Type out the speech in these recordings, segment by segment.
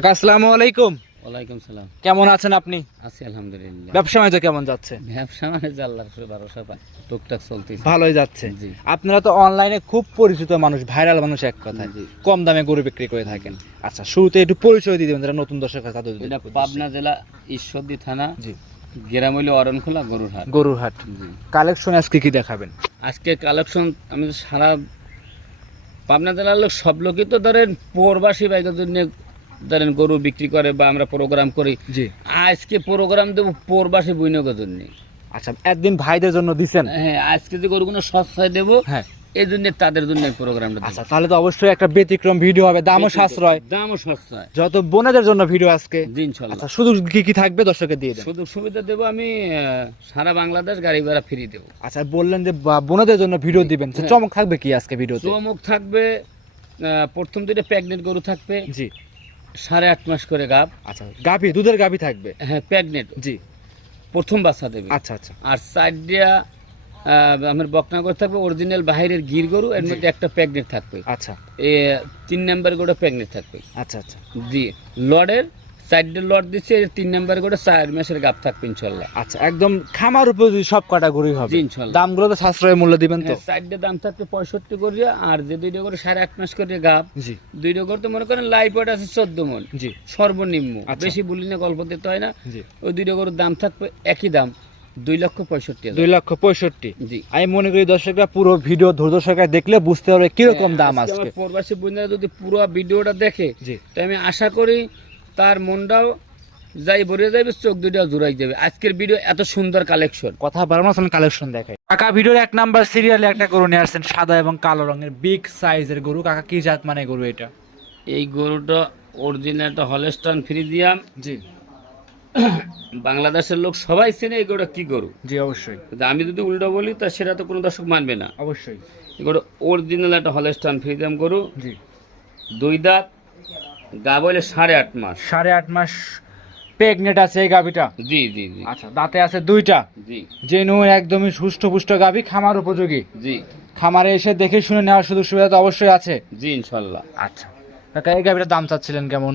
কাকা আসসালামু আলাইকুম। ওয়ালাইকুম সালাম। কেমন আছেন আপনি? আছি আলহামদুলিল্লাহ। ব্যবসা বাণিজ্য কেমন যাচ্ছে? ব্যবসা মানে আল্লাহর ভরসা পায়। টুকটাক চলতেছে। ভালোই যাচ্ছে। জি। আপনারা তো অনলাইনে খুব পরিচিত মানুষ ভাইরাল মানুষ এক কথায়। জি। কম দামে গরু বিক্রি করে থাকেন। আচ্ছা শুরুতে একটু পরিচয় দিয়ে দেবেন যারা নতুন দর্শক আছে তাদের এটা পাবনা জেলা ঈশ্বরদী থানা জি। গ্রাম হইল অরণখোলা গরুর হাট গরুর হাট জি। কালেকশন আজকে কি দেখাবেন? আজকে কালেকশন আমি সারা পাবনা জেলার লোক সব লোকই তো ধরেন পৌরবাসী বাইকের জন্য ধরেন গরু বিক্রি করে বা আমরা প্রোগ্রাম করি জি। আজকে প্রোগ্রাম দেবো পৌরবাসী বৈনকের জন্য। আচ্ছা একদিন ভাইদের জন্য দিছেন? হ্যাঁ আজকে যে গরুগুলো সস্তায় দেবো হ্যাঁ। এই জন্য তাদের জন্য প্রোগ্রামটা আচ্ছা তাহলে তো অবশ্যই একটা ব্যতিক্রম ভিডিও হবে দামও সাশ্রয়। দামও সস্তায় যত বোনেদের জন্য ভিডিও আজকে দিন আচ্ছা কি কি থাকবে দিয়ে দেন? সুযোগ সুবিধা দেবো আমি সারা বাংলাদেশ গাড়ি ভাড়া ফ্রি দেবো। আচ্ছা বললেন যে বা- বোনেদের জন্য ভিডিও দিবেন হ্যাঁ। চমক থাকবে কি আজকে ভিডিওতে? চমক থাকবে প্রথম দুটো প্রেগনেন্ট গরু থাকবে। জি। সাড়ে আট মাস করে গাব। আচ্ছা গাভি দুধের গাভি থাকবে? হ্যাঁ প্যাগনেট জি। প্রথম বাচ্চা দেবে। আচ্ছা আচ্ছা। আর সাইড দিয়া আহ, আমার বকনাগর থাকবে অরিজিনাল বাহিরের গির গরু এর মধ্যে একটা প্যাগনেট থাকবে। আচ্ছা। এ তিন নাম্বার গরু প্যাগনেট থাকবে। আচ্ছা আচ্ছা। জি। লডের সাইডের লড দিচ্ছে তিন নাম্বার করে চার মাসের গাব থাকবে ইনশাল্লাহ। আচ্ছা একদম খামার উপযোগী সব ক্যাটাগরি হবে। ইনশাল্লাহ। দামগুলো তো সাশ্রয় মূল্য দিবেন তো? সাইডের দাম থাকবে পঁয়ষট্টি করে আর যে দুইটা করে সাড়ে আট মাস করে গাব জি। দুইটা করে তো মনে করেন লাইফ ওয়েট আছে চোদ্দ মন। জি। সর্বনিম্ন আচ্ছা। বেশি বলি না গল্প দিতে হয় না। ওই দুইটা গরুর দাম থাকবে একই দাম দুই লক্ষ পঁয়ষট্টি দুই লক্ষ পঁয়ষট্টি। জি। আমি মনে করি দর্শকরা পুরো ভিডিও ধৈর্য সহকারে দেখলে বুঝতে পারবে কীরকম দাম আছে প্রবাসী বন্ধুরা যদি পুরো ভিডিওটা দেখে জি। তো আমি আশা করি তার মনটাও যাই ভরে যাবে চোখ দুইটাও জোড়াই যাবে। আজকের ভিডিও এত সুন্দর কালেকশন কথা আসলে কালেকশন দেখাই। কাকা ভিডিওর এক নাম্বার সিরিয়ালে একটা গরু নিয়ে আসছেন সাদা এবং কালো রঙের বিগ সাইজের গরু। কাকা কি জাত মানে গরু এটা? এই গরুটা অরিজিনালটা হলেস্টান ফ্রিজিয়াম জি। বাংলাদেশের লোক সবাই চেনে এই গরুটা কি গরু। জি অবশ্যই। আমি যদি উল্টো বলি তা সেটা তো কোনো দর্শক মানবে না। অবশ্যই। এই গরু অরিজিনাল একটা হলেস্টান ফ্রিজিয়াম গরু। জি। দুই দাঁত গা বলে সাড়ে আট মাস। সাড়ে আট মাস প্রেগনেট আছে এই গাভিটা? জি জি জি। আচ্ছা দাঁতে আছে দুইটা? জি। জেনু একদমই সুষ্ঠু পুষ্ট গাভি খামার উপযোগী? জি। খামারে এসে দেখে শুনে নেওয়ার সুযোগ সুবিধা তো অবশ্যই আছে? জি ইনশাল্লাহ। আচ্ছা। কাকা এই গাভিটার দাম চাচ্ছিলেন কেমন?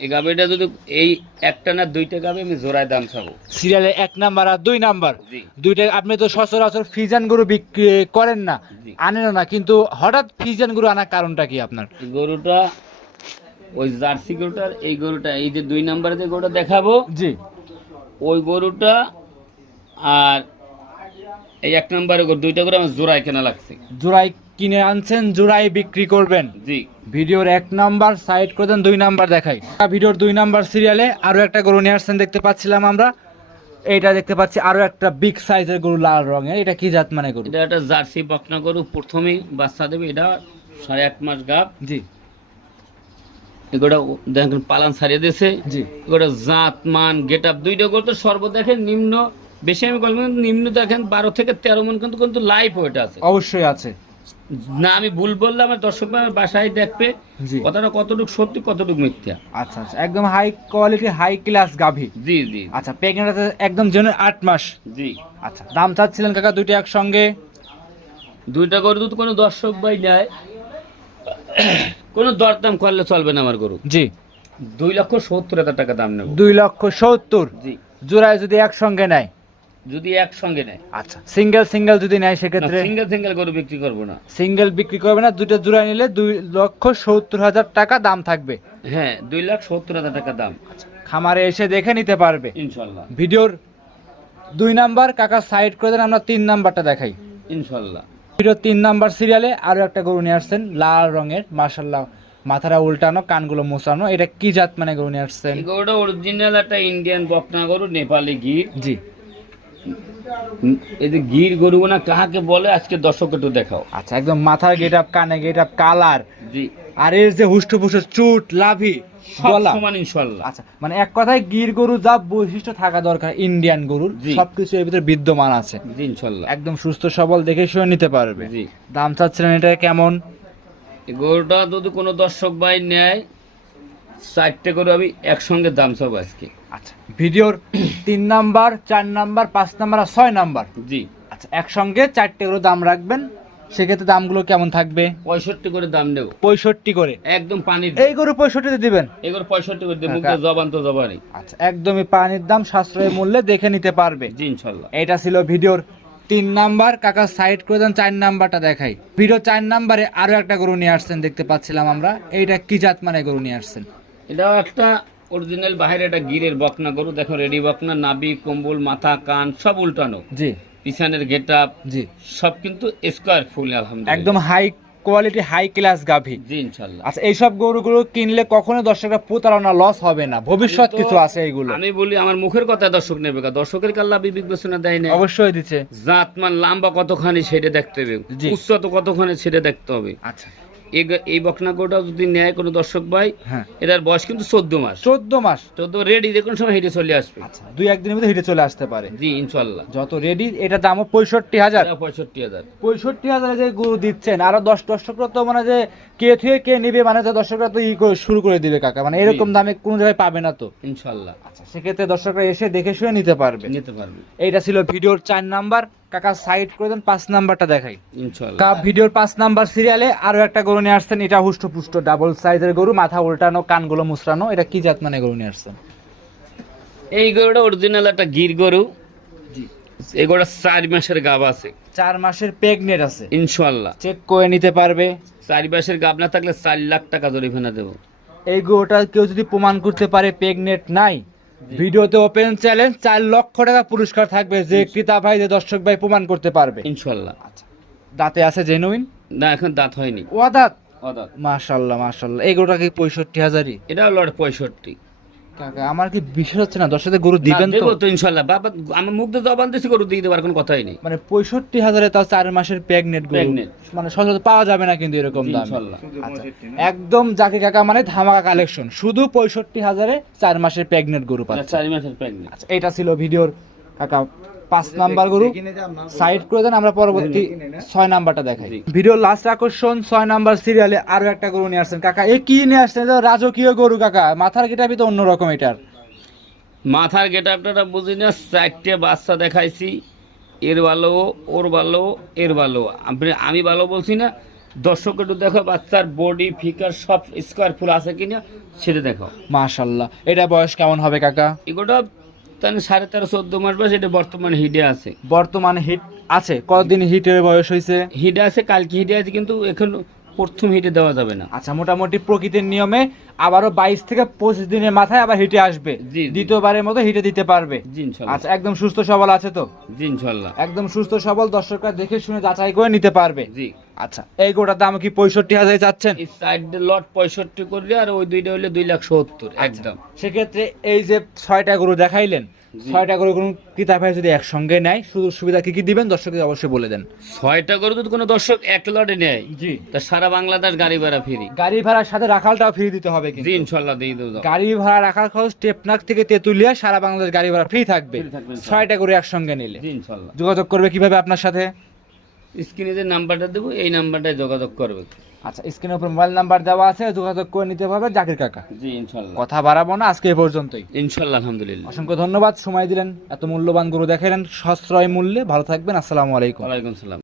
এই গাবিটা যদি এই একটা না দুইটা গাবি আমি জোড়ায় দাম চাবো। সিরিয়ালে এক নাম্বার আর দুই নাম্বার? দুইটা আপনি তো সচরাচর ফিজান গরু বিক্রি করেন না আনেন না কিন্তু হঠাৎ ফিজান গরু আনার কারণটা কি আপনার? গরুটা ওই জার্সি গরুটার এই গরুটা এই যে দুই নাম্বারে যে গরুটা দেখাবো জি। ওই গরুটা আর এই এক নাম্বারে গরু দুইটা করে আমার জোড়ায় কেনা লাগছে। জোড়াই কিনে আনছেন জোড়াই বিক্রি করবেন। জি। ভিডিওর এক নাম্বার সাইড করে দেন দুই নাম্বার দেখাই। ভিডিওর দুই নাম্বার সিরিয়ালে আরও একটা গরু নিয়ে আসছেন দেখতে পাচ্ছিলাম আমরা। এইটা দেখতে পাচ্ছি আরও একটা বিগ সাইজের গরু লাল রঙের। এটা কি জাত মানে গরু? এটা একটা জার্সি বকনা গরু প্রথমেই বাচ্চা দেবে। এটা সাড়ে আট মাস গাপ জি। এগুলো দেখেন পালান ছাড়িয়ে দিয়েছে। জি। এগুলো জাত মান গেট আপ দুইটা গরু তো সর্ব দেখেন নিম্ন বেশি আমি না, নিম্ন দেখেন বারো থেকে তেরো মন কিন্তু কিন্তু লাইফ ওইটা আছে। অবশ্যই আছে। না আমি ভুল বললে আমার দর্শক বাসায় দেখবে কথাটা কতটুকু সত্যি কতটুকু মিথ্যা। আচ্ছা আচ্ছা একদম হাই কোয়ালিটি হাই ক্লাস গাভি। জি জি। আচ্ছা প্রেগনেন্ট আছে একদম জেনে আট মাস। জি। আচ্ছা দাম চাচ্ছিলেন কাকা দুইটা একসঙ্গে? দুইটা গরু যদি কোনো দর্শক ভাই নেয়। কোনো দরদাম করলে চলবে না আমার গরু। জি। দুই লক্ষ সত্তর হাজার টাকা দাম নেব। দুই লক্ষ সত্তর? জি। জোড়ায় যদি একসঙ্গে নেয়? যদি একসঙ্গে নেয়। আচ্ছা সিঙ্গেল সিঙ্গেল যদি নেয় সেক্ষেত্রে সিঙ্গেল সিঙ্গেল গরু বিক্রি করব না। সিঙ্গেল বিক্রি করবে না দুইটা জোড়া নিলে দুই লক্ষ সত্তর হাজার টাকা দাম থাকবে। হ্যাঁ দুই লাখ সত্তর হাজার টাকা দাম। খামারে এসে দেখে নিতে পারবে। ইনশাল্লাহ। ভিডিওর দুই নাম্বার কাকা সাইড করে দেন আমরা তিন নাম্বারটা দেখাই। ইনশাল্লাহ। ভিডিও তিন নাম্বার সিরিয়ালে আরও একটা গরু নিয়ে আসছেন লাল রঙের মার্শাল্লাহ মাথাটা উল্টানো কানগুলো মোছানো এটা কি জাত মানে গরু নিয়ে আসছেন? গরুটা অরিজিনাল একটা ইন্ডিয়ান বকনা গরু নেপালি গির। জি। এই যে গির গরু না কাহাকে বলে আজকে দর্শক একটু দেখাও। আচ্ছা একদম মাথার গেট আপ কানে গেট আপ কালার। জি। আর এর যে হুষ্টপুষ্ট চুট লাভি সব গলা। সমান ইনশাল্লাহ আচ্ছা মানে এক কথায় গির গরু যা বৈশিষ্ট্য থাকা দরকার ইন্ডিয়ান গরুর। সবকিছু এর ভিতরে বিদ্যমান আছে। জি ইনশাল্লাহ একদম সুস্থ সবল দেখে শুনে নিতে পারবে। জি। দাম চাচ্ছিলেন এটা কেমন? গরুটা যদি কোনো দর্শক ভাই নেয় চারটে গরু আমি একসঙ্গে দাম চাবো আজকে। আচ্ছা ভিডিওর তিন নাম্বার চার নাম্বার পাঁচ নাম্বার আর ছয় নাম্বার। জি। আচ্ছা একসঙ্গে চারটে গরু দাম রাখবেন। সেক্ষেত্রে দামগুলো কেমন থাকবে? পঁয়ষট্টি করে দাম নেব। পঁয়ষট্টি করে? একদম পানির এই গরু পঁয়ষট্টিতে দিবেন? এগুলো পঁয়ষট্টি করে দেব কাকা। মুখে জবান তো জবানই। আচ্ছা একদমই পানির দাম সাশ্রয়ী মূল্যে দেখে নিতে পারবে। জি ইনশাল্লাহ। এটা ছিল ভিডিওর তিন নাম্বার। কাকা সাইড করে দেন চার নাম্বারটা দেখাই। ভিডিও চার নাম্বারে আরও একটা গরু নিয়ে আসছেন দেখতে পাচ্ছিলাম আমরা। এইটা কি জাত মানে গরু নিয়ে আসছেন? এটাও একটা অরিজিনাল বাইরে একটা গিরের বকনা গরু। দেখো রেডি বকনা নাবি কম্বল মাথা কান সব উল্টানো। জি। পিছনের গেট আপ জি। সব কিন্তু স্কোয়ার ফুল আলহামদুলিল্লাহ। একদম হাই কোয়ালিটি হাই ক্লাস গাভী। জি ইনশাল্লাহ আচ্ছা এইসব গরুগুলো কিনলে কখনো দর্শকরা প্রতারণা লস হবে না। ভবিষ্যৎ কিছু আছে এইগুলো। আমি বলি আমার মুখের কথা দর্শক নেবে কা। দর্শকের কাল্লা বিবেক বেচনা দেয় না অবশ্যই দিচ্ছে। জাত লম্বা লাম্বা কতখানি সেটা দেখতে হবে। উচ্চতা কতখানি সেটা দেখতে হবে। আচ্ছা। এই গ- এই বকনা গরুটা যদি নেয় কোনো দর্শক ভাই হ্যাঁ। এটার বয়স কিন্তু চোদ্দ মাস। চোদ্দ মাস। চোদ্দ রেডি যে কোনো সময় হেঁটে চলে আসবে। আচ্ছা দুই একদিনের মধ্যে হেঁটে চলে আসতে পারে। জি ইনশাল্লাহ যত রেডি এটা দামও পঁয়ষট্টি হাজার। পঁয়ষট্টি হাজার। পঁয়ষট্টি হাজারে যে গরু দিচ্ছেন আরও দশ দর্শকরা তো মানে যে কে থুয়ে কে নিবে মানে যে দর্শকরা তো ই করে শুরু করে দিবে কাকা মানে এরকম দামে কোনো জায়গায় পাবে না তো। ইনশাল্লাহ আচ্ছা সেক্ষেত্রে দর্শকরা এসে দেখে শুয়ে নিতে পারবে। নিতে পারবে। এইটা ছিল ভিডিওর চার নাম্বার। কাকা সাইড করে দেন পাঁচ নাম্বারটা দেখাই। কাপ ভিডিওর পাঁচ নাম্বার সিরিয়ালে আরও একটা গরু নিয়ে আসছেন এটা হুষ্টপুষ্ট ডাবল সাইজের গরু মাথা উল্টানো কানগুলো মুসরানো এটা কি জাত মানে গরু নিয়ে আসছেন? এই গরুটা অরিজিনাল একটা গির গরু। জি। এই গরুটা চার মাসের গাব আছে। চার মাসের প্রেগনেট আছে। ইনশাল্লাহ চেক করে নিতে পারবে। চার মাসের গাব না থাকলে চার লাখ টাকা জরিমানা দেবো। এই গরুটা কেউ যদি প্রমাণ করতে পারে প্রেগনেট নাই ভিডিওতে ওপেন চ্যালেঞ্জ চার লক্ষ টাকা পুরস্কার থাকবে যে ক্রেতা ভাই যে দর্শক ভাই প্রমাণ করতে পারবে। ইনশাল্লাহ। আচ্ছা। দাঁতে আছে জেনুইন না এখন দাঁত হয়নি। ও দাঁত মাশাল্লাহ মাশাল্লাহ। এই গরুটা কি পঁয়ষট্টি হাজারই? এটা হলো পঁয়ষট্টি। কাকা আমার কি বিশ্বাস হচ্ছে না? দর্শকদের গরু দিবেন তো? দেবো তো ইনশাল্লাহ। বাবা আমার মুখ দিয়ে জবান দিছি গরু দিয়ে দেওয়ার কোনো কথাই নেই। মানে পঁয়ষট্টি হাজারে তাও চার মাসের গরু। মানে সচরাচর পাওয়া যাবে না কিন্তু এরকম দাম। ইনশাল্লাহ। একদম জাকি কাকা মানে ধামাকা কালেকশন শুধু পঁয়ষট্টি হাজারে চার মাসের প্রেগনেন্ট গরু পাচ্ছে। চার মাসের প্রেগনেন্ট আচ্ছা এটা ছিল ভিডিওর কাকা পাঁচ নাম্বার গরু। সাইড করে দেন আমরা পরবর্তী ছয় নাম্বারটা দেখাই। জি। ভিডিওর লাস্ট আকর্ষণ ছয় নাম্বার সিরিয়ালে আরও একটা গরু নিয়ে আসছেন। কাকা এ কি নিয়ে আসছেন? রাজকীয় গরু কাকা। মাথার গেটাবি তো অন্যরকম এটার। মাথার গেট আপটা বুঝি না চারটে বাচ্চা দেখাইছি। এর ভালো ওর ভালো এর ভালো। আমি ভালো বলছি না। দর্শক একটু দেখো বাচ্চার বডি ফিকার সব স্কোয়ার ফুল আছে কিনা সেটা দেখো। মাশাল্লাহ। এটা বয়স কেমন হবে কাকা? এগুলো তাহলে সাড়ে তেরো চোদ্দ মাস বয়স এটা বর্তমানে হিটে আছে। বর্তমানে হিট আছে। কতদিন হিটের বয়স হয়েছে? হিটে আছে কালকে হিটে আছে কিন্তু এখন প্রথম হিটে দেওয়া যাবে না। আচ্ছা মোটামুটি প্রকৃতির নিয়মে আবারও বাইশ থেকে পঁচিশ দিনের মাথায় আবার হিটে আসবে। দ্বিতীয়বারের মতো হিটে দিতে পারবে। আচ্ছা একদম সুস্থ সবল আছে তো? ইনশাল্লাহ। একদম সুস্থ সবল দর্শকরা দেখে শুনে যাচাই করে নিতে পারবে। জি। আচ্ছা এই গোটার দাম কি পঁয়ষট্টি হাজার চাচ্ছেন? এই সাইড লট পঁয়ষট্টি করলে আর ওই দুইটা হলে দুই লাখ সত্তর একদম। সেক্ষেত্রে এই যে ছয়টা গরু দেখাইলেন। ছয়টা গরু কোনো ক্রেতা ভাই যদি একসঙ্গে নেয় শুধু সুবিধা কি কি দিবেন? দর্শকদের অবশ্যই বলে দেন। ছয়টা করে যদি কোনো দর্শক এক লটে নেয় জি। তা সারা বাংলাদেশ গাড়ি ভাড়া ফ্রি। গাড়ি ভাড়ার সাথে রাখালটাও ফ্রি দিতে হবে কিন্তু। জি ইনশাল্লাহ দিয়ে দেবো। গাড়ি ভাড়া রাখার খরচ টেপনাক থেকে তেতুলিয়া সারা বাংলাদেশ গাড়ি ভাড়া ফ্রি থাকবে। ছয়টা গরু একসঙ্গে নিলে। জি যোগাযোগ করবে কীভাবে আপনার সাথে? স্ক্রিনে যে নাম্বারটা দেবো এই নাম্বারটায় যোগাযোগ করবে। আচ্ছা স্ক্রিনের উপর মোবাইল নাম্বার দেওয়া আছে যোগাযোগ করে নিতে হবে জাকির কাকা। জি ইনশাল্লাহ। কথা বাড়াবো না আজকে এ পর্যন্তই। ইনশাল্লাহ আলহামদুলিল্লাহ। অসংখ্য ধন্যবাদ সময় দিলেন এত মূল্যবান গুরু দেখালেন সশ্রয় মূল্যে। ভালো থাকবেন আসসালামু আলাইকুম। ওয়ালাইকুম সালাম